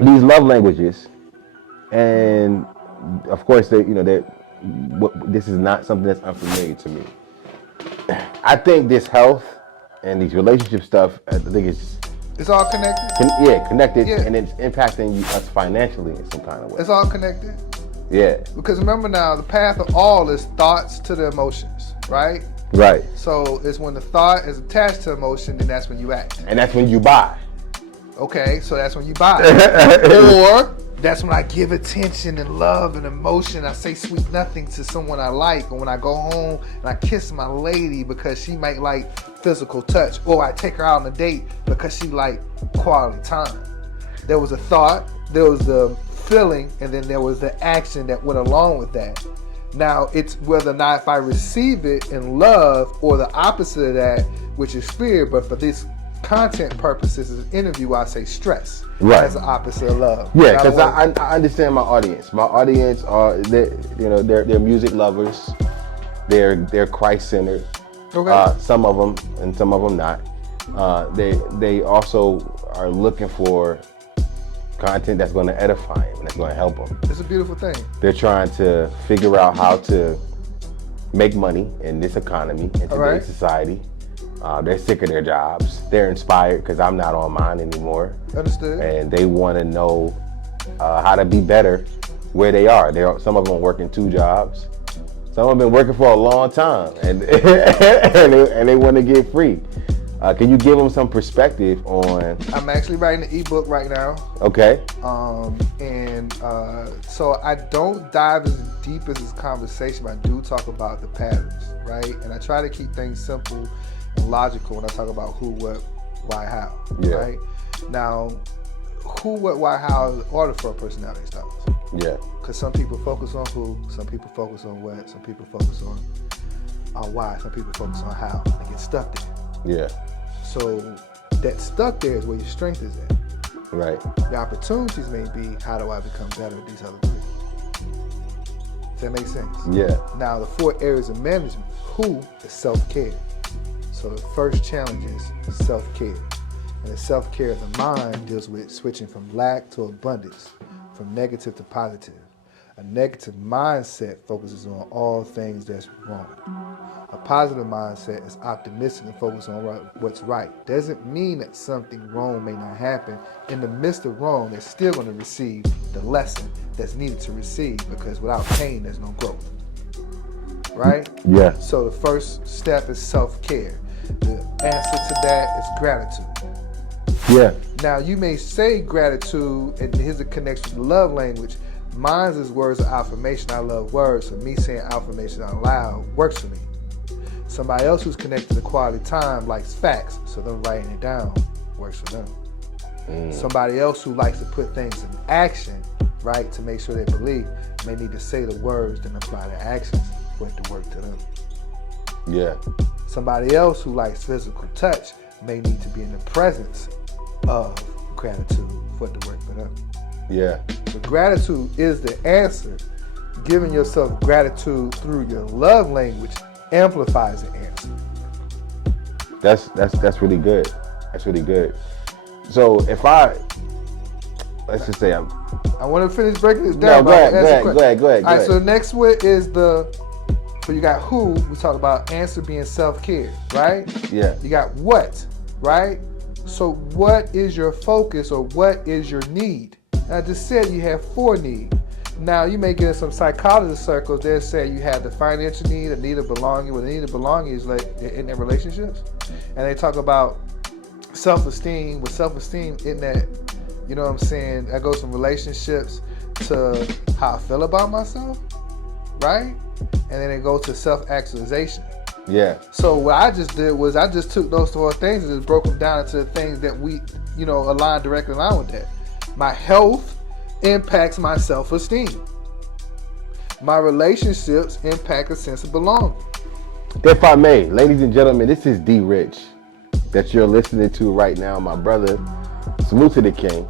these love languages, and of course, this is not something that's unfamiliar to me. I think this health and these relationship stuff, I think It's all connected. connected, Yeah, and it's impacting us financially in some kind of way. it's all connected. Yeah, Because remember now, the path of all is thoughts to the emotions, right? right. So it's when the thought is attached to emotion, then that's when you act. And that's when you buy. Okay, so that's when you buy. Or that's when I give attention and love and emotion. I say sweet nothing to someone I like. Or when I go home and I kiss my lady because she might like physical touch. Or I take her out on a date because she like quality time. There was a thought, there was the feeling, and then there was the action that went along with that. Now it's whether or not if I receive it in love or the opposite of that, which is fear. But for this content purposes, as an interview, I say stress Right. as the opposite of love. Yeah, And I don't because want- I understand my audience. My audience are they're music lovers. They're Christ centered. Okay. Some of them and some of them not. They also are looking for content that's going to edify them, that's going to help them. It's a beautiful thing. They're trying to figure out how to make money in this economy, in today's right. society. They're sick of their jobs. They're inspired because I'm not on mine anymore. Understood. And they want to know how to be better where they are. Some of them are working 2 jobs. Some have been working for a long time, and and they want to get free. Can you give them some perspective on? I'm actually writing an ebook right now. Okay. So I don't dive as deep as this conversation, but I do talk about the patterns, right? And I try to keep things simple and logical when I talk about who, what, why, how, Yeah. right? Now, who, what, why, how is order for a personality styles. Yeah. Because some people focus on who, some people focus on what, some people focus on why, some people focus on how. They get stuck there. Yeah. So that stuck there is where your strength is at. Right. The opportunities may be, how do I become better at these other 3? Does that make sense? Yeah. Now, the 4 areas of management, who is self-care. So the first challenge is self-care. And the self-care of the mind deals with switching from lack to abundance, from negative to positive. A negative mindset focuses on all things that's wrong. A positive mindset is optimistic and focused on what's right. Doesn't mean that something wrong may not happen. In the midst of wrong, they're still going to receive the lesson that's needed to receive, because without pain, there's no growth. Right? Yeah. So the first step is self-care. The answer to that is gratitude. Yeah. Now, you may say gratitude, and here's a connection to the love language. Mine's is words of affirmation. I love words, so me saying affirmation out loud works for me. Somebody else who's connected to quality time likes facts, so them writing it down works for them. Somebody else who likes to put things in action, right, to make sure they believe, may need to say the words then apply the actions for it to work to them. Yeah. Somebody else who likes physical touch may need to be in the presence of gratitude for it to work for them. Yeah. So gratitude is the answer. Giving yourself gratitude through your love language amplifies the answer. That's really good. That's really good. So let's just say I want to finish breaking this down. go ahead. All right, so the next one is so you got who, we talk about answer being self-care, right? Yeah. You got what, right? So what is your focus, or what is your need? And I just said you have 4 needs. Now, you may get in some psychologist circles, they'll say you have the financial need, a need of belonging. Well, the need of belonging is like in their relationships. And they talk about self-esteem. With self-esteem, in that, you know what I'm saying, that goes from relationships to how I feel about myself, right? And then it goes to self-actualization. Yeah. So what I just did was I just took those 4 things and just broke them down into the things that we, align directly along with that. My health impacts my self-esteem. My relationships impact a sense of belonging. If I may, ladies and gentlemen, this is D Rich that you're listening to right now, my brother. Salute to the king.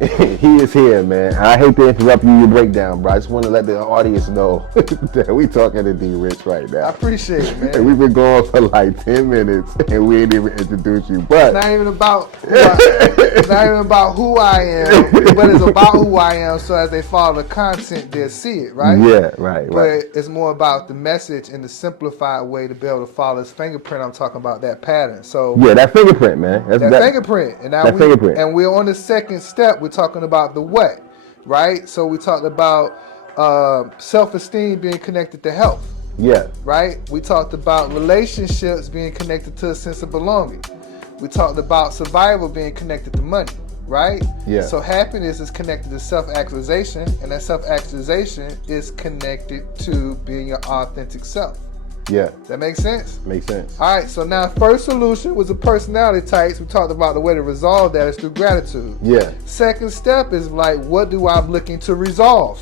He is here, man. I hate to interrupt you, your breakdown, bro. I just want to let the audience know that we talking to D Rich right I now. appreciate it, And man. we've been going for like 10 minutes and we ain't even introduced you. But It's not even about who I am, but it's about who I am. So as they follow the content, they'll see it, right? yeah, right. But it's more about the message and the simplified way to be able to follow this fingerprint. I'm talking about that pattern. So Yeah, that fingerprint, man. that fingerprint, and now we're on the second step. We're talking about the what, right? So we talked about self-esteem being connected to health. Yeah. Right? We talked about relationships being connected to a sense of belonging. We talked about survival being connected to money, right? Yeah. So happiness is connected to self-actualization, and that self-actualization is connected to being your authentic self. Yeah. That makes sense? Makes sense. All right, so now first solution was the personality types. We talked about the way to resolve that is through gratitude. Yeah. Second step is like, what do I'm looking to resolve?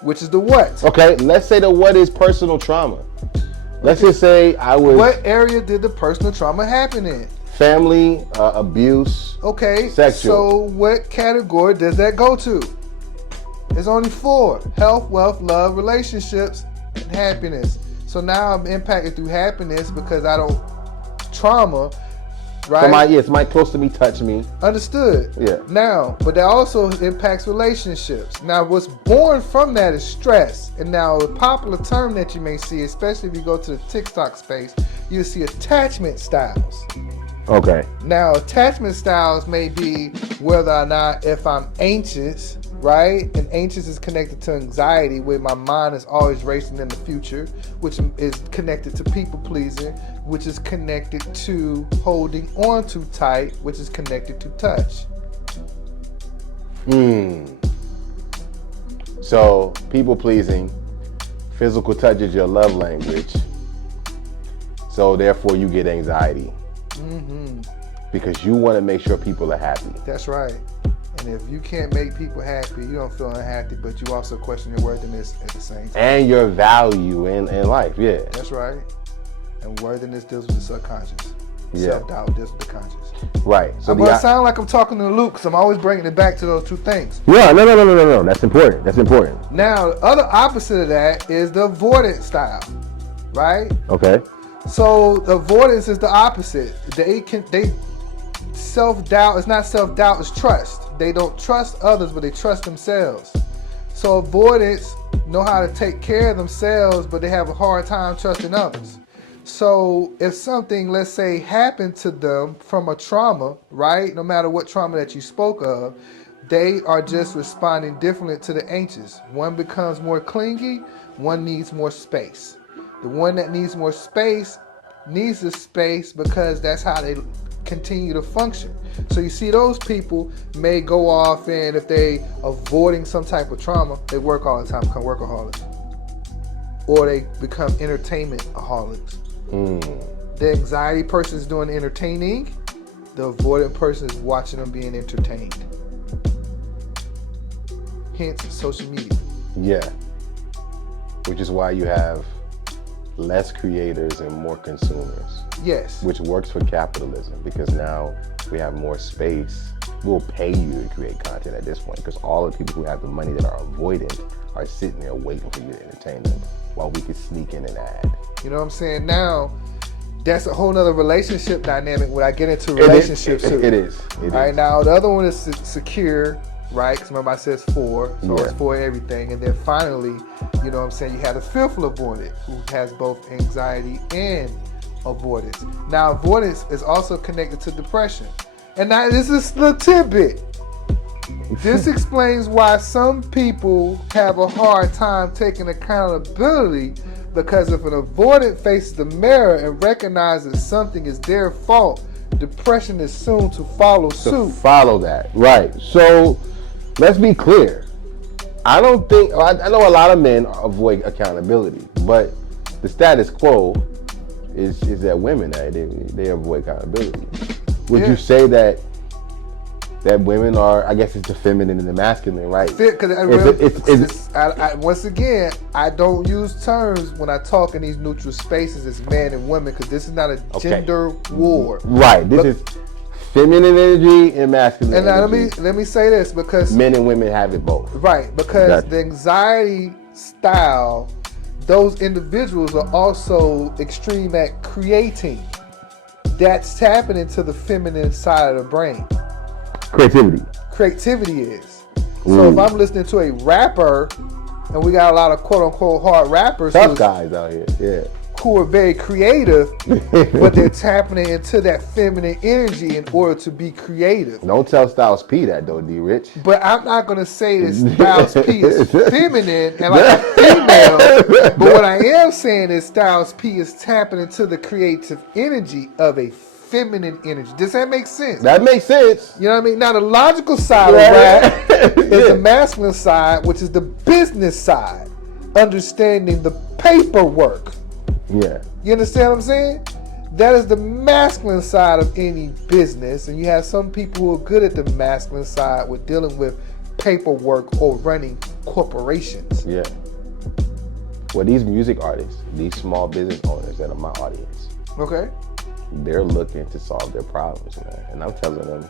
Which is the what. Okay, let's say the what is personal trauma. Let's just say I was... What area did the personal trauma happen in? Family, abuse, okay, sexual. So what category does that go to? There's only 4. Health, wealth, love, relationships, and happiness. So now I'm impacted through happiness because I don't trauma, right? So somebody close to me touch me. Understood. Yeah. Now, but that also impacts relationships. Now, what's born from that is stress. And now a popular term that you may see, especially if you go to the TikTok space, you'll see attachment styles. Okay. Now, attachment styles may be whether or not if I'm anxious, right? And anxious is connected to anxiety, where my mind is always racing in the future, which is connected to people pleasing, which is connected to holding on too tight, which is connected to touch. So people pleasing, physical touch is your love language. So therefore you get anxiety. Because you want to make sure people are happy. That's right. And if you can't make people happy, you don't feel unhappy, but you also question your worthiness at the same time. And your value in life, yeah. That's right. And worthiness deals with the subconscious. Yeah. Self-doubt deals with the conscious. Right. So But I sound like I'm talking to Luke, because I'm always bringing it back to those two things. Yeah, no. That's important. That's important. Now, the other opposite of that is the avoidance style, right? Okay. So the avoidance is the opposite. They self-doubt. It's not self-doubt. It's trust. They don't trust others, but they trust themselves. So avoidance know how to take care of themselves, but they have a hard time trusting others. So if something, let's say, happened to them from a trauma, right? No matter what trauma that you spoke of, they are just responding differently to the anxious. One becomes more clingy. One needs more space. The one that needs more space needs the space because that's how they continue to function. So you see those people may go off, and if they avoiding some type of trauma, they work all the time, become workaholics. Or they become entertainment-aholics. The anxiety person is doing entertaining. The avoidant person is watching them being entertained. Hence, social media. Yeah. Which is why you have less creators and more consumers. Yes. Which works for capitalism, because now we have more space. We'll pay you to create content at this point, because all the people who have the money that are avoidant are sitting there waiting for you to entertain them while we can sneak in an ad. You know what I'm saying? Now, that's a whole nother relationship dynamic when I get into relationships. It is. All right, now the other one is secure, right? Because remember I said it's 4, so it's for everything. And then finally, you know what I'm saying, you have the fearful avoidant, who has both anxiety and avoidance. Now, avoidance is also connected to depression. And now this is the tidbit. This explains why some people have a hard time taking accountability, because if an avoidant faces the mirror and recognizes something is their fault, depression is soon to follow suit. Follow that, right. So let's be clear. I know a lot of men avoid accountability, but the status quo is that women, they avoid accountability. Would you say that women are, I guess it's the feminine and the masculine, right? Once again, I don't use terms when I talk in these neutral spaces as men and women, because this is not a gender war. Right. This is feminine energy and masculine And now energy. let me say this, because Men and women have it both. right, because Gotcha. the anxiety style, those individuals are also extreme at creating. That's tapping into the feminine side of the brain. Creativity. Creativity is. So if I'm listening to a rapper, and we got a lot of quote unquote hard rappers Tough guys out here. Yeah. who are very creative, but they're tapping into that feminine energy in order to be creative. Don't tell Styles P that though, D Rich. But I'm not going to say that Styles P is feminine and like a female. But what I am saying is Styles P is tapping into the creative energy of a feminine energy. Does that make sense? That makes sense. You know what I mean? Now the logical side of rap is the masculine side, which is the business side. Understanding the paperwork. Yeah. You understand what I'm saying? That is the masculine side of any business, and you have some people who are good at the masculine side with dealing with paperwork or running corporations. Yeah. Well, these music artists, these small business owners that are my audience, Okay? they're looking to solve their problems, man. And I'm telling them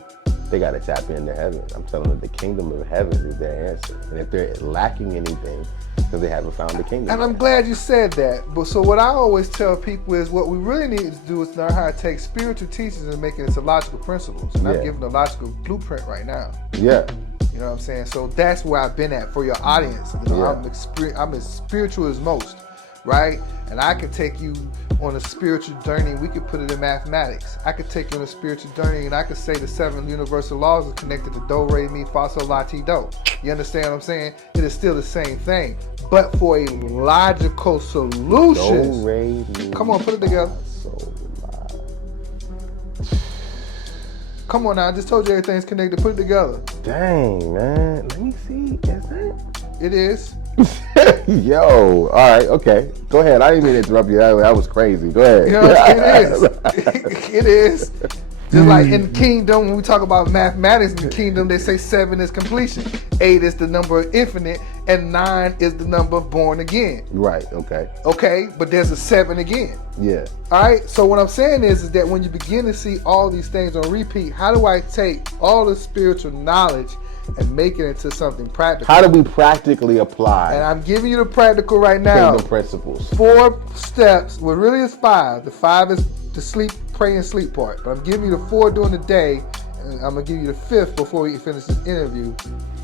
they got to tap into heaven. I'm telling them the kingdom of heaven is their answer. And if they're lacking anything, because they haven't found the kingdom. And I'm glad you said that. But so what I always tell people is what we really need to do is learn how to take spiritual teachings and make it into logical principles. And I'm giving a logical blueprint right now. Yeah. You know what I'm saying? So that's where I've been at for your audience. You know, I'm as spiritual as most, right? And I can take you on a spiritual journey. We could put it in mathematics. I could take you on a spiritual journey, and I could say the 7 universal laws are connected to do, re, mi, fa, sol, la, ti, do. You understand what I'm saying? It is still the same thing, but for a logical solution. Do, re, mi, come on, put it together. Sol, la. Come on now, I just told you everything's connected. Put it together. Dang, man. Let me see. Is it? It is. Yo, all right, okay. Go ahead. I didn't mean to interrupt you. That was crazy. Go ahead. You know what I'm saying? It is. It is. Just like in Kingdom, when we talk about mathematics in the Kingdom, they say 7 is completion, 8 is the number of infinite, and 9 is the number of born again. Right, okay. Okay, but there's a 7 again. Yeah. All right, so what I'm saying is that when you begin to see all these things on repeat, how do I take all the spiritual knowledge and make it into something practical? How do we practically apply? And I'm giving you the practical right now. Kingdom principles. 4 steps. Well, really it's 5. The 5 is the sleep, pray, and sleep part. But I'm giving you the 4 during the day, and I'm gonna give you the 5th before we finish this interview.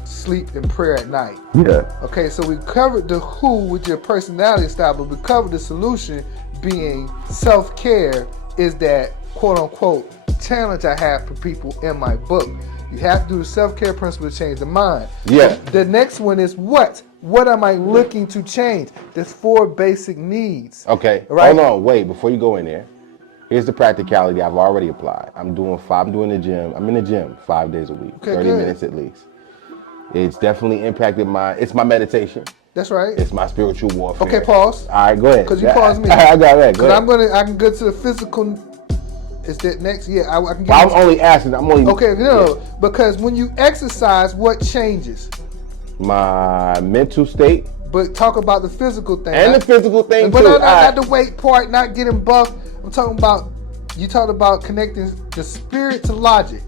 Sleep and prayer at night. Yeah. Okay, so we covered the who with your personality style, but we covered the solution being self-care is that quote-unquote challenge I have for people in my book. You have to do the self-care principle to change the mind. Yeah. The next one is what? What am I looking to change? There's 4 basic needs. Okay. Right? Hold on. Wait. Before you go in there, here's the practicality I've already applied. I'm doing the gym. I'm in the gym 5 days a week, Okay, 30 good. minutes at least. It's definitely impacted it's my meditation. That's right. It's my spiritual warfare. Okay, pause. All right, go ahead. Because you paused me. I got that. Go Because ahead. I can go to the physical. Is that next? Yeah, I can get. Well, I'm only asking. Okay, no, because when you exercise, what changes? My mental state But talk about the physical thing. and the physical thing But too. not the weight part, not getting buff. I'm talking about, you talked about connecting the spirit to logic.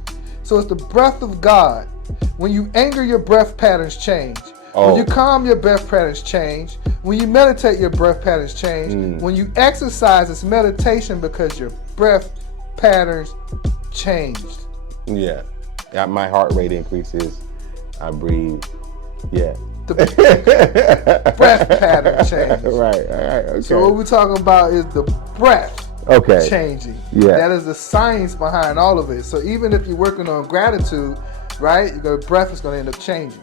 So it's the breath of God. When you anger, your breath patterns change. When you calm, your breath patterns change. When you meditate, your breath patterns change. When you exercise, it's meditation because your breath patterns changed. Yeah. My heart rate increases. I breathe. Yeah. The breath pattern change. Right. All right. Okay. So what we're talking about is the breath changing. Yeah. That is the science behind all of it. So even if you're working on gratitude, right, your breath is going to end up changing.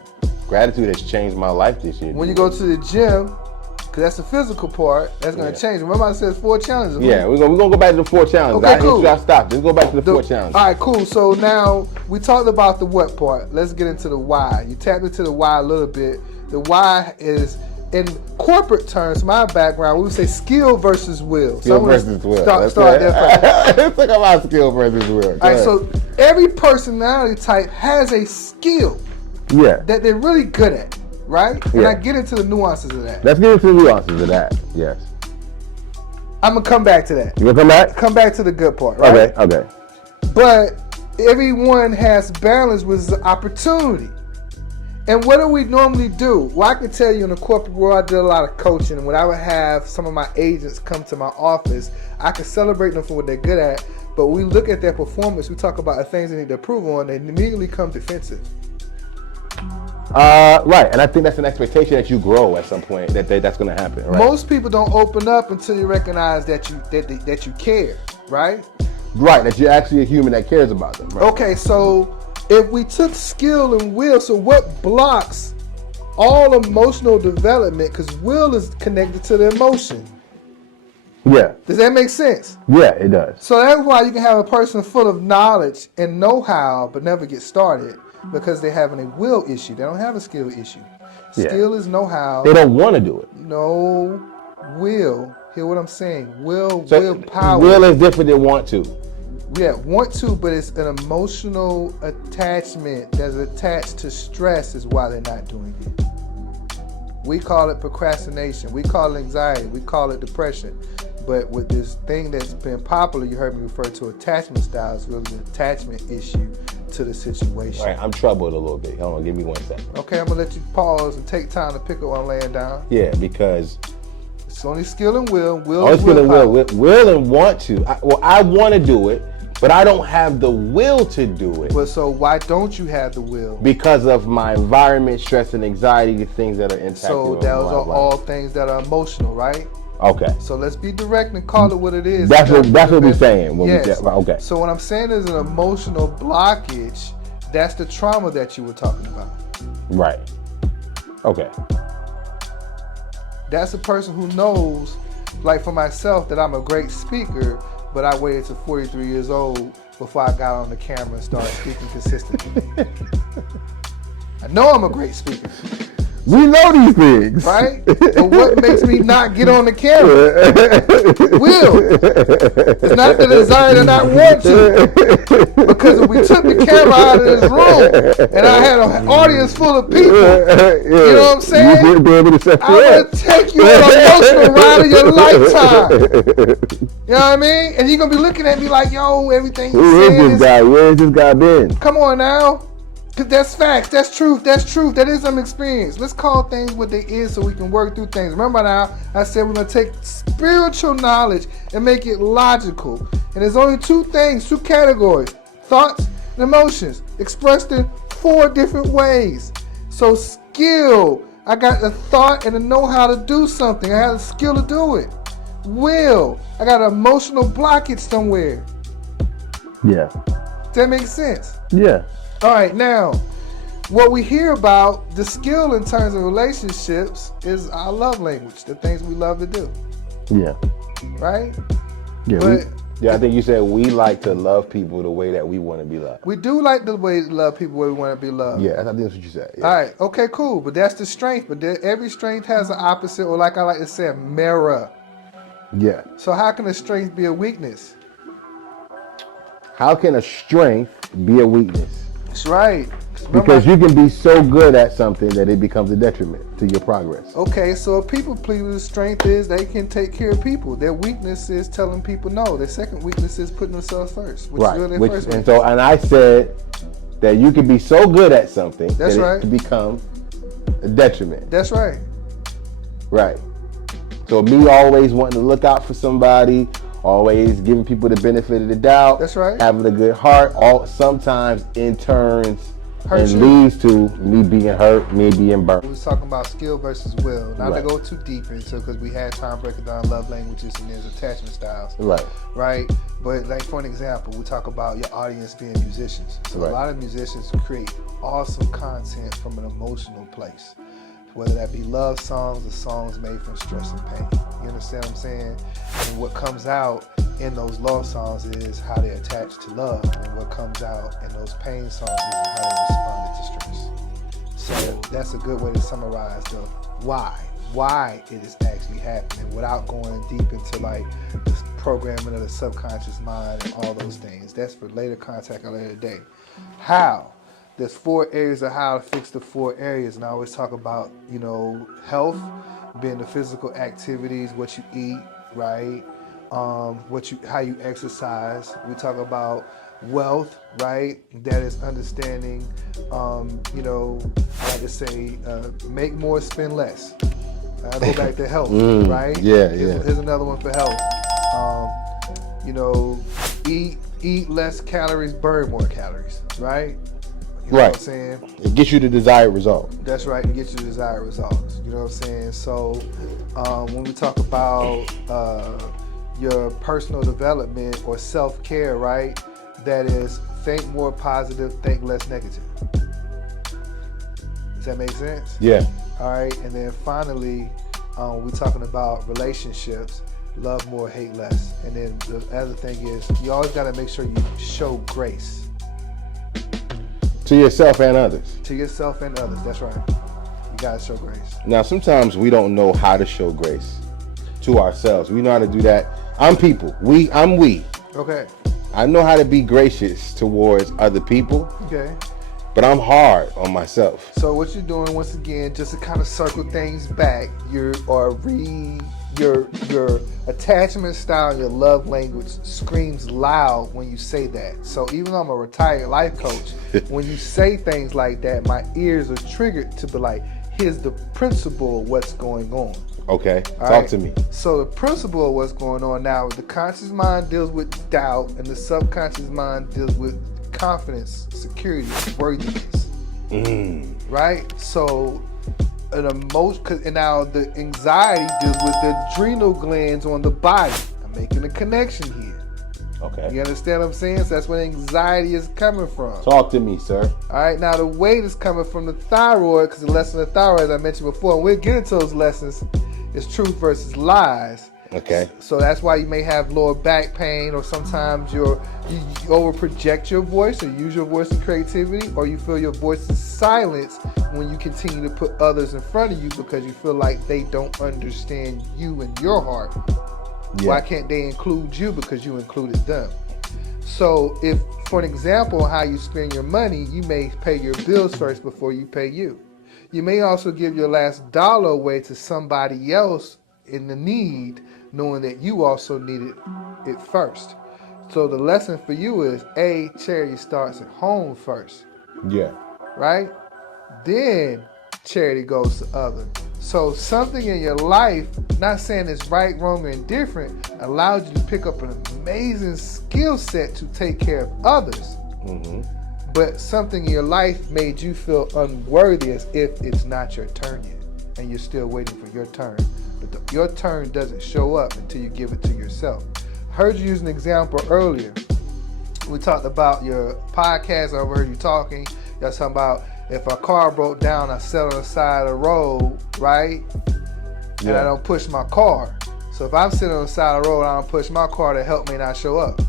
Gratitude has changed my life this year. When you go to the gym, because that's the physical part, that's going to change. Remember I said 4 challenges. Yeah, we're gonna go back to the 4 challenges. Okay, cool. You gotta stop. Let's go back to the 4 challenges. All right, cool. So now we talked about the what part. Let's get into the why. You tapped into the why a little bit. The why is, in corporate terms, my background, we would say skill versus will. Skill so versus will. Start there first. Let's talk about skill versus will. All right, so every personality type has a skill that they're really good at, right? And I get into the nuances of that. Let's get into the nuances of that. Yes. I'm gonna come back to that. You gonna come back? Come back to the good part, right? Okay. But everyone has balance with opportunity. And what do we normally do? Well, I can tell you in the corporate world, I did a lot of coaching. And when I would have some of my agents come to my office, I could celebrate them for what they're good at. But we look at their performance, we talk about the things they need to improve on, they immediately come defensive. Right, and I think that's an expectation that you grow at some point. That's going to happen. Right? Most people don't open up until you recognize that you care, right? Right, that you're actually a human that cares about them. Right? Okay, so if we took skill and will, so what blocks all emotional development? Because will is connected to the emotion. Yeah. Does that make sense? Yeah, it does. So that's why you can have a person full of knowledge and know-how but never get started, because they're having a will issue. They don't have a skill issue. Skill is know-how. They don't want to do it. No will. Hear what I'm saying? Willpower. Will is different than want to. Yeah, want to, but it's an emotional attachment that's attached to stress is why they're not doing it. We call it procrastination. We call it anxiety. We call it depression. But with this thing that's been popular, you heard me refer to attachment styles, really an attachment issue to the situation. All right, I'm troubled a little bit. Hold on, give me 1 second. Okay, I'm going to let you pause and take time to pick up while I'm laying down. Yeah, because it's only skill and will. Will and want to. I want to do it, but I don't have the will to do it. Well, so why don't you have the will? Because of my environment, stress, and anxiety, the things that are impacting. So those are all things that are emotional, right? Okay. So let's be direct and call it what it is. That's what we're saying. Yes. Okay. So what I'm saying is an emotional blockage. That's the trauma that you were talking about. Right. Okay. That's a person who knows, like for myself, that I'm a great speaker, but I waited to 43 years old before I got on the camera and started speaking consistently. I know I'm a great speaker. We know these things. Right? But what makes me not get on the camera? Will. It's not the desire to not want to. Because if we took the camera out of this room and I had an audience full of people, you know what I'm saying? You wouldn't be able to set I'm going to take you on an emotional ride of your lifetime. You know what I mean? And you're going to be looking at me like, yo, everything you Who said is this guy? Where has this guy been? Come on now. Because that's facts. That's truth. That's truth. That is some experience. Let's call things what they is so we can work through things. Remember now, I said we're going to take spiritual knowledge and make it logical. And there's only two things, two categories. Thoughts and emotions expressed in 4 different ways. So skill. I got the thought and the know-how to do something. I have the skill to do it. Will. I got an emotional blockage somewhere. Yeah. Does that make sense? Yeah. All right, now, what we hear about the skill in terms of relationships is our love language, the things we love to do. Yeah. Right? Yeah. I think you said we like to love people the way that we want to be loved. We do like the way to love people the way we want to be loved. Yeah, I think that's what you said. Yeah. All right, okay, cool. But that's the strength. But every strength has an opposite, or like I like to say, a mirror. Yeah. So how can a strength be a weakness? How can a strength be a weakness? That's right. Because you can be so good at something that it becomes a detriment to your progress. Okay, so a people pleaser's strength is they can take care of people. Their weakness is telling people no. Their second weakness is putting themselves first, which is really their first weakness. And I said that you can be so good at something that it can become a detriment. That's right. Right. So me always wanting to look out for somebody, always giving people the benefit of the doubt. That's right. Having a good heart, sometimes in turns hurt and leads to me being hurt, me being burnt. We was talking about skill versus will. Not Right. to go too deep into, because we had time breaking down love languages and there's attachment styles. Right. Right. But like for an example, we talk about your audience being musicians. So Right. a lot of musicians create awesome content from an emotional place, whether that be love songs or songs made from stress and pain. You understand what I'm saying? And what comes out in those love songs is how they attach to love, and what comes out in those pain songs is how they responded to stress. So that's a good way to summarize the why it is actually happening, without going deep into like the programming of the subconscious mind and all those things. That's for later contact or later day. How? There's 4 areas of how to fix the 4 areas, and I always talk about, health being the physical activities, what you eat, right? How you exercise. We talk about wealth, right? That is understanding, I like to say, make more, spend less. I go back to health, right? Yeah, Here's another one for health. Um, you know, eat less calories, burn more calories, right? You know what I'm Right. saying? It gets you the desired result. That's right, and get you the desired results. You know what I'm saying? So when we talk about your personal development or self-care, right? That is, think more positive, think less negative. Does that make sense? Yeah. All right, and then finally, we're talking about relationships. Love more, hate less. And then the other thing is, you always got to make sure you show grace To yourself and others. to yourself and others. That's right. You got to show grace. Now, sometimes we don't know how to show grace to ourselves. We know how to do that. I'm people. I'm we. Okay. I know how to be gracious towards other people, Okay. but I'm hard on myself. So what you're doing, once again, just to kind of circle things back, your attachment style, your love language screams loud when you say that. So even though I'm a retired life coach, when you say things like that, my ears are triggered to be like, here's the principle of what's going on. Okay, All talk to me. So the principle of what's going on now, the conscious mind deals with doubt, and the subconscious mind deals with confidence, security, worthiness. Right? So an emotion, and now the anxiety deals with the adrenal glands on the body. I'm making a connection here. Okay. You understand what I'm saying? So that's where anxiety is coming from. Talk to me, sir. All right, now the weight is coming from the thyroid, because the lesson of the thyroid, as I mentioned before, and we'll get into those lessons, is truth versus lies. Okay. So that's why you may have lower back pain, or sometimes you over project your voice, or use your voice in creativity, or you feel your voice is silenced when you continue to put others in front of you because you feel like they don't understand you and your heart. Yeah. Why can't they include you because you included them? So if, for an example, how you spend your money, you may pay your bills first before you pay you. You may also give your last dollar away to somebody else in the need, knowing that you also needed it first. So the lesson for you is, A, charity starts at home first, Yeah. right? Then charity goes to others. So something in your life, not saying it's right, wrong, or indifferent, allowed you to pick up an amazing skill set to take care of others. But something in your life made you feel unworthy, as if it's not your turn yet, and you're still waiting for your turn. But your turn doesn't show up until you give it to yourself. I heard you use an example earlier. We talked about your podcast. I overheard you talking. Y'all talking about, if a car broke down, I sat on the side of the road, right? And I don't push my car. So if I'm sitting on the side of the road and I don't push my car, the help may not show up.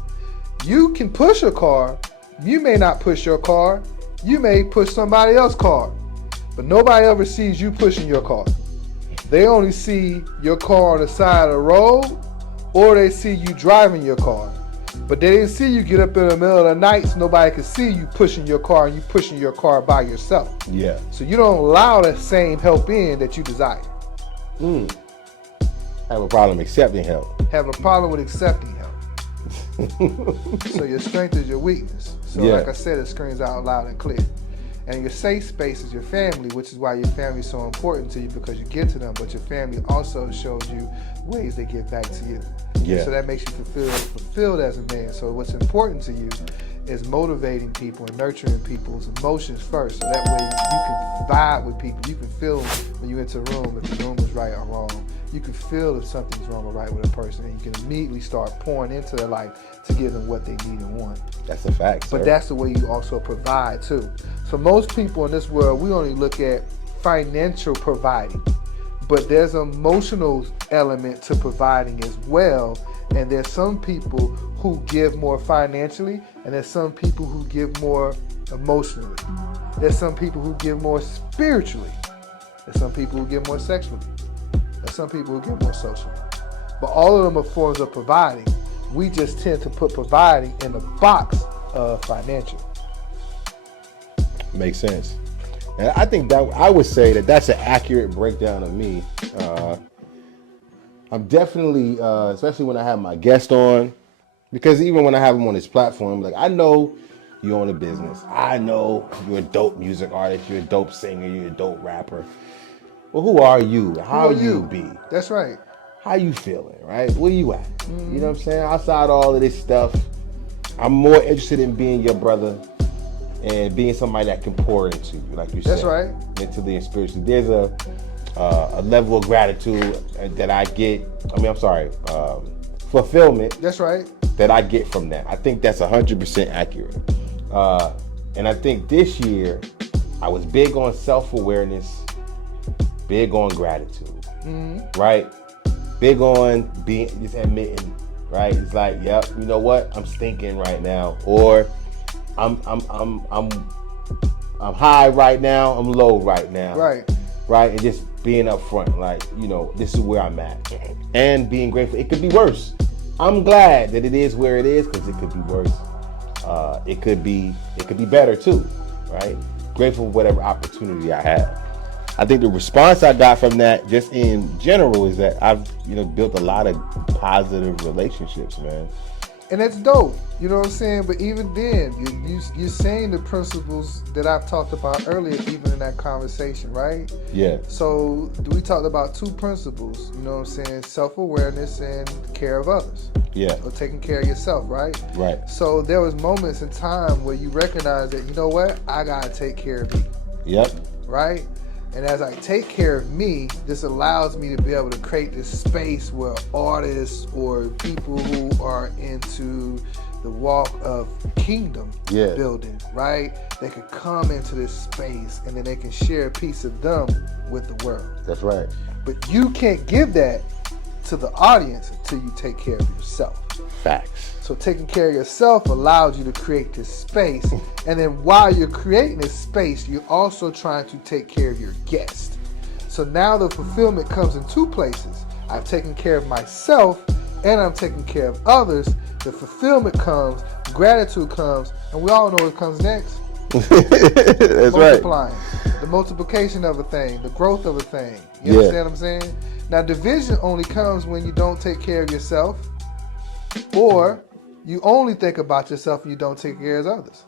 You can push a car. You may not push your car. You may push somebody else's car. But nobody ever sees you pushing your car. They only see your car on the side of the road, or they see you driving your car. But they didn't see you get up in the middle of the night, so nobody could see you pushing your car, and you pushing your car by yourself. Yeah. So you don't allow that same help in that you desire. Have a problem accepting help. Have a problem with accepting help. So your strength is your weakness. So Yeah. like I said, it screams out loud and clear. And your safe space is your family, which is why your family is so important to you, because you give to them, but your family also shows you ways they give back to you. Yeah. So that makes you fulfilled as a man. So what's important to you is motivating people and nurturing people's emotions first. So that way you can vibe with people. You can feel when you enter a room if the room is right or wrong. You can feel if something's wrong or right with a person, and you can immediately start pouring into their life to give them what they need and want. That's a fact, sir. But that's the way you also provide too. So most people in this world, we only look at financial providing, but there's an emotional element to providing as well. And there's some people who give more financially, and there's some people who give more emotionally. There's some people who give more spiritually. There's some people who give more sexually. There's some people who give more socially. But all of them are forms of providing. We just tend to put providing in the box of financial. Makes sense. And I think that I would say that that's an accurate breakdown of me. I'm definitely, especially when I have my guest on, Because even when I have him on this platform, like I know you own a business. I know you're a dope music artist. You're a dope singer. You're a dope rapper. Well, who are you? Who How are you you? be? That's right. How you feeling? Right? Where you at? You know what I'm saying? Outside all of this stuff, I'm more interested in being your brother and being somebody that can pour into you, like you That's said, right. mentally and spiritually. There's a level of gratitude that I get. Fulfillment. That's right. That I get from that. I think that's 100% accurate. And I think this year I was big on self-awareness, big on gratitude, right? Big on just admitting, right? It's like, yep, you know what? I'm stinking right now, or I'm high right now. I'm low right now, Right. right? And just being upfront, like, you know, this is where I'm at, and being grateful. It could be worse. I'm glad that it is where it is because it could be worse. It could be better too, right? Grateful for whatever opportunity I have. I think the response I got from that, just in general, is that I've built a lot of positive relationships, man. And that's dope. You know what I'm saying? But even then, you're saying the principles that I've talked about earlier, even in that conversation, right? Yeah. So we talked about two principles, you know what I'm saying? Self-awareness and care of others. Yeah. Or taking care of yourself, right? Right. So there was moments in time where you recognize that, you know what? I got to take care of me. Yep. Right? And as I take care of me, this allows me to be able to create this space where artists or people who are into the walk of kingdom building, right? They could come into this space and then they can share a piece of them with the world. That's right. But you can't give that to the audience until you take care of yourself. Facts. So taking care of yourself allows you to create this space. And then while you're creating this space, you're also trying to take care of your guest. So now the fulfillment comes in two places. I've taken care of myself and I'm taking care of others. The fulfillment comes, gratitude comes, and we all know what comes next. That's multiplying. Right. The multiplication of a thing, the growth of a thing. You understand what I'm saying? Now division only comes when you don't take care of yourself, or you only think about yourself and you don't take care of others.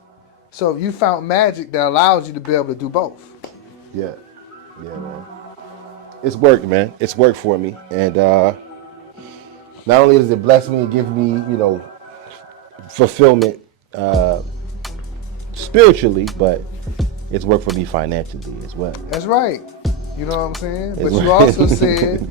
So you found magic that allows you to be able to do both. Yeah, man. It's worked, man. It's worked for me, and not only does it bless me and give me, fulfillment spiritually, but it's worked for me financially as well. That's right. You know what I'm saying? But you also said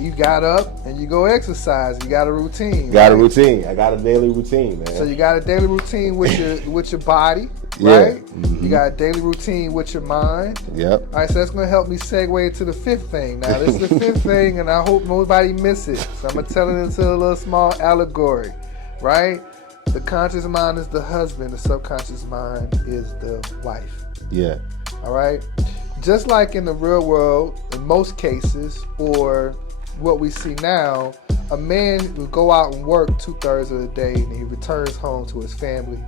you got up and you go exercise. You got a routine. Got a routine. I got a daily routine, man. So you got a daily routine with your body, right? Mm-hmm. You got a daily routine with your mind. Yep. All right, so that's going to help me segue into the fifth thing. Now, this is the fifth thing, and I hope nobody misses it. So I'm going to tell it into a little small allegory, right? The conscious mind is the husband. The subconscious mind is the wife. Yeah. All right? Just like in the real world, in most cases, or what we see now, a man will go out and work 2/3 of the day and he returns home to his family.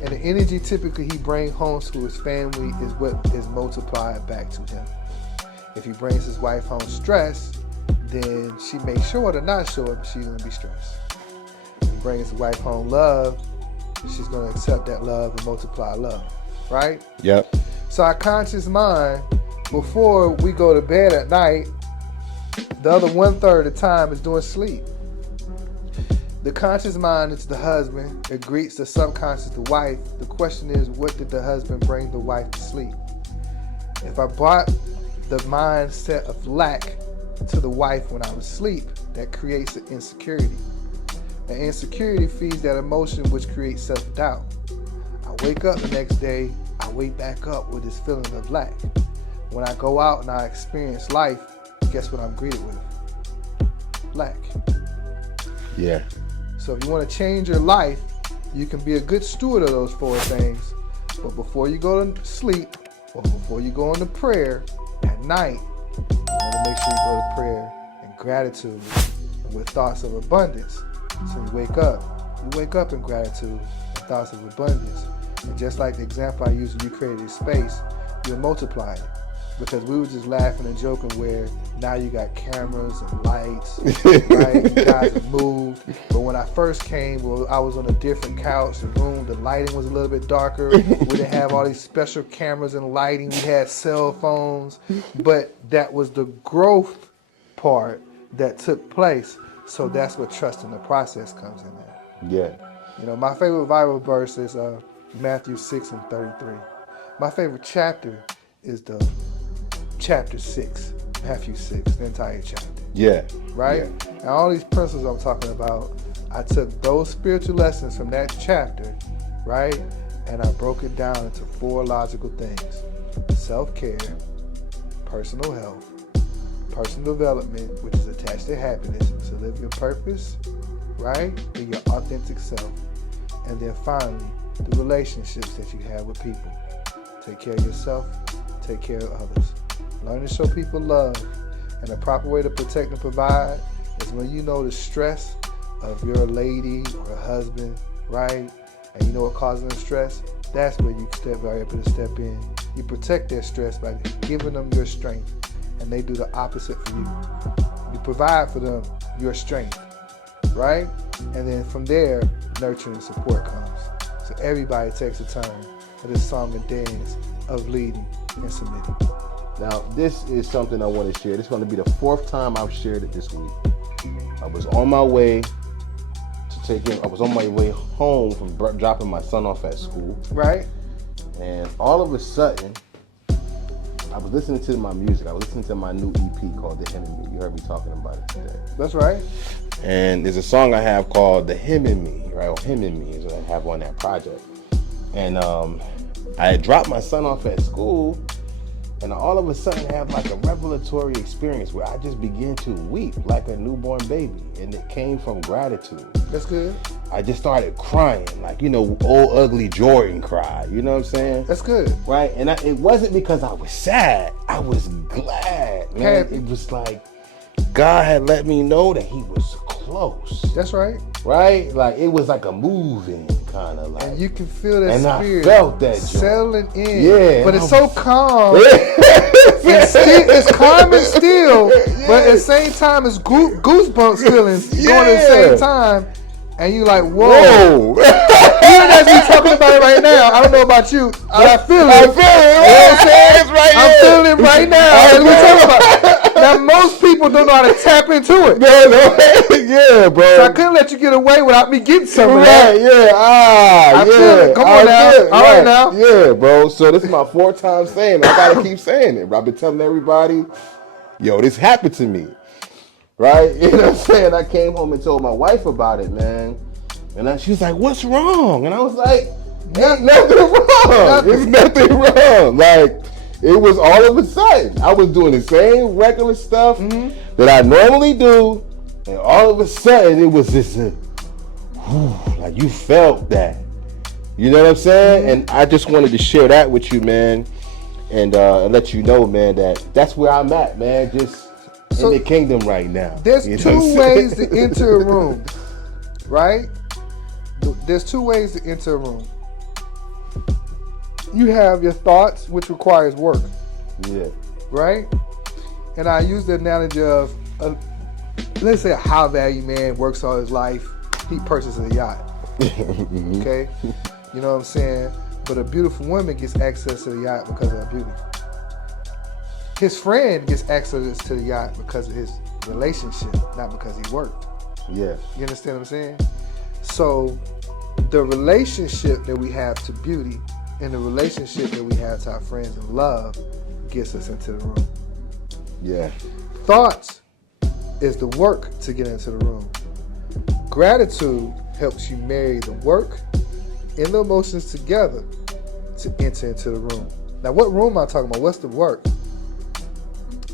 And the energy typically he brings home to his family is what is multiplied back to him. If he brings his wife home stressed, then she may show it or not show it, but she's going to be stressed. If he brings his wife home love, she's going to accept that love and multiply love, right? Yep. So our conscious mind, before we go to bed at night, the other 1/3 of the time is doing sleep. The conscious mind is the husband. It greets the subconscious, the wife. The question is, what did the husband bring the wife to sleep? If I brought the mindset of lack to the wife when I was asleep, that creates an insecurity. And insecurity feeds that emotion, which creates self-doubt. I wake up the next day, I wake back up with this feeling of lack. When I go out and I experience life, guess what I'm greeted with? Lack. Yeah. So if you want to change your life, you can be a good steward of those four things. But before you go to sleep, or before you go into prayer at night, you want to make sure you go to prayer in gratitude and with thoughts of abundance. So you wake up in gratitude and thoughts of abundance. And just like the example I used when you created this space, you'll multiply it. because we were just laughing and joking where now you got cameras and lights, right? You guys have moved. But when I first came, well, I was on a different couch. The room, the lighting was a little bit darker. We didn't have all these special cameras and lighting. We had cell phones. But that was the growth part that took place. So that's what trust in the process comes in there. Yeah. You know, my favorite Bible verse is Matthew 6:33. My favorite chapter is the chapter 6, Matthew 6, the entire chapter. Yeah. Right? Yeah. And all these principles I'm talking about, I took those spiritual lessons from that chapter, right? And I broke it down into 4 logical things. Self-care, personal health, personal development, which is attached to happiness, so live your purpose, right? Be your authentic self. And then finally, the relationships that you have with people. Take care of yourself, take care of others. Learn to show people love. And the proper way to protect and provide is when you know the stress of your lady or husband, right? And you know what causes them stress? That's where you are able to step in. You protect their stress by giving them your strength. And they do the opposite for you. You provide for them your strength, right? And then from there, nurturing and support comes. So everybody takes a turn for this song and dance of leading and submitting. Now, this is something I want to share. This is going to be the 4th time I've shared it this week. I was on my way home from dropping my son off at school. Right. And all of a sudden, I was listening to my music. I was listening to my new EP called The Him and Me. You heard me talking about it today. That's right. And there's a song I have called The Him and Me, right? Or Him and Me is what I have on that project. And I had dropped my son off at school, and all of a sudden I have like a revelatory experience where I just began to weep like a newborn baby. And it came from gratitude. That's good. I just started crying, like, you know, old ugly Jordan cry. You know what I'm saying? That's good. Right? And it wasn't because I was sad. I was glad, man. Happy. It was like God had let me know that he was close. That's right. Right? Like, it was like a moving kind of like. And you can feel that and spirit. I felt that joy. Settling in. Yeah. But it's so calm. It's calm and still, but at the same time, it's goosebumps feelings going at the same time. And you like, whoa. Even as we talking about it right now, I don't know about you, but I feel it. I feel it. You know what I'm saying? It's right I'm here. feeling it right now. As we talking about it. Now, most people don't know how to tap into it. No. Yeah, bro. So I couldn't let you get away without me getting some of Right, that. yeah. I feel it. Come on now. All right now. Yeah, bro. So this is my 4th time saying it. I gotta keep saying it, bro. I've been telling everybody, yo, this happened to me. Right? You know what I'm saying? I came home and told my wife about it, man. And then she was like, what's wrong? And I was like, ain't nothing wrong. There's nothing wrong. Like, it was all of a sudden. I was doing the same regular stuff that I normally do. And all of a sudden, it was just like you felt that. You know what I'm saying? And I just wanted to share that with you, man. And let you know, man, that that's where I'm at, man. Just in the kingdom right now. There's you know two ways to enter a room, right? There's 2 ways to enter a room. You have your thoughts, which requires work. Yeah. Right? And I use the analogy of, let's say a high value man works all his life, he purchases a yacht. Okay? You know what I'm saying? But a beautiful woman gets access to the yacht because of her beauty. His friend gets access to the yacht because of his relationship, not because he worked. Yeah. You understand what I'm saying? So the relationship that we have to beauty and the relationship that we have to our friends and love gets us into the room. Yeah. Thoughts is the work to get into the room. Gratitude helps you marry the work and the emotions together to enter into the room. Now, what room am I talking about? What's the work?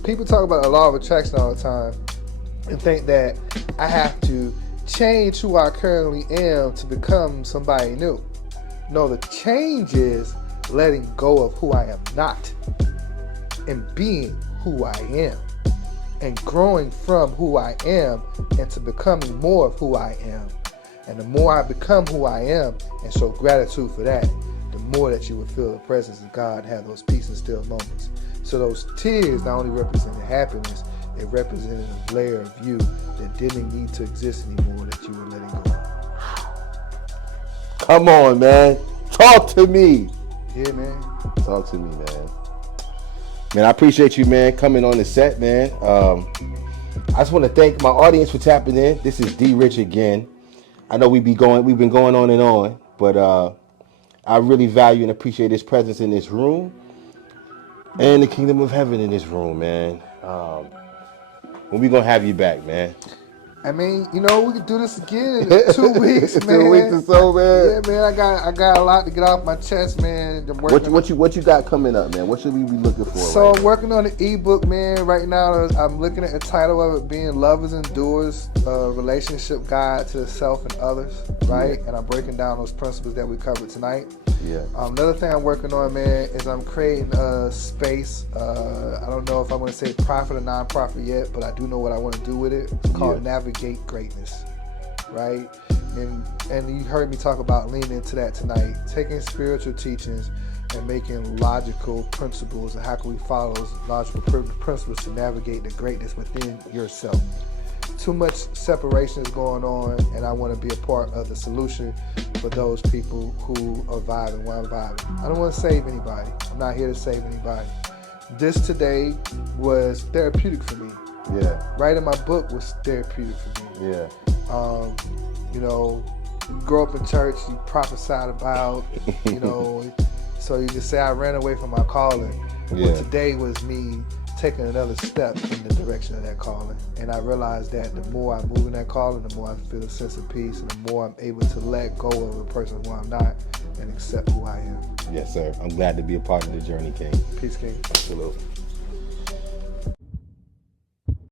People talk about the law of attraction all the time and think that I have to change who I currently am to become somebody new. No, the change is letting go of who I am not and being who I am and growing from who I am into becoming more of who I am. And the more I become who I am and show gratitude for that, the more that you will feel the presence of God and have those peace and still moments. So those tears not only represented happiness, it represented a layer of you that didn't need to exist anymore, that you were letting go. Come on, man. Talk to me. Yeah, man. Talk to me, man. Man, I appreciate you, man, coming on the set, man. I just want to thank my audience for tapping in. This is D Rich again. I know we've been going on and on, but I really value and appreciate his presence in this room and the kingdom of heaven in this room, man. When we gonna have you back, man? I mean, we could do this again in 2 weeks, man. 2 weeks or so, man. Yeah, man. I got a lot to get off my chest, man. I'm What you got coming up, man? What should we be looking for? So right I'm working on the ebook, man. Right now, I'm looking at the title of it being "Lovers and Doers: Relationship Guide to the Self and Others." Right, and I'm breaking down those principles that we covered tonight. Yeah. Another thing I'm working on, man, is I'm creating a space. I don't know if I'm going to say profit or non-profit yet, but I do know what I want to do with it. It's called Navigate Greatness, right? And you heard me talk about leaning into that tonight, taking spiritual teachings and making logical principles, and how can we follow those logical principles to navigate the greatness within yourself. Too much separation is going on, and I want to be a part of the solution for those people who are vibing while I'm vibing. I don't want to save anybody. I'm not here to save anybody. This today was therapeutic for me. Yeah. Writing my book was therapeutic for me. Yeah. You grow up in church, you prophesied about, so you can say I ran away from my calling. Yeah. Well, today was me taking another step in the direction of that calling. And I realized that the more I move in that calling, the more I feel a sense of peace, and the more I'm able to let go of a person who I'm not and accept who I am. Yes, sir. I'm glad to be a part of the journey, King. Peace, King. Absolutely.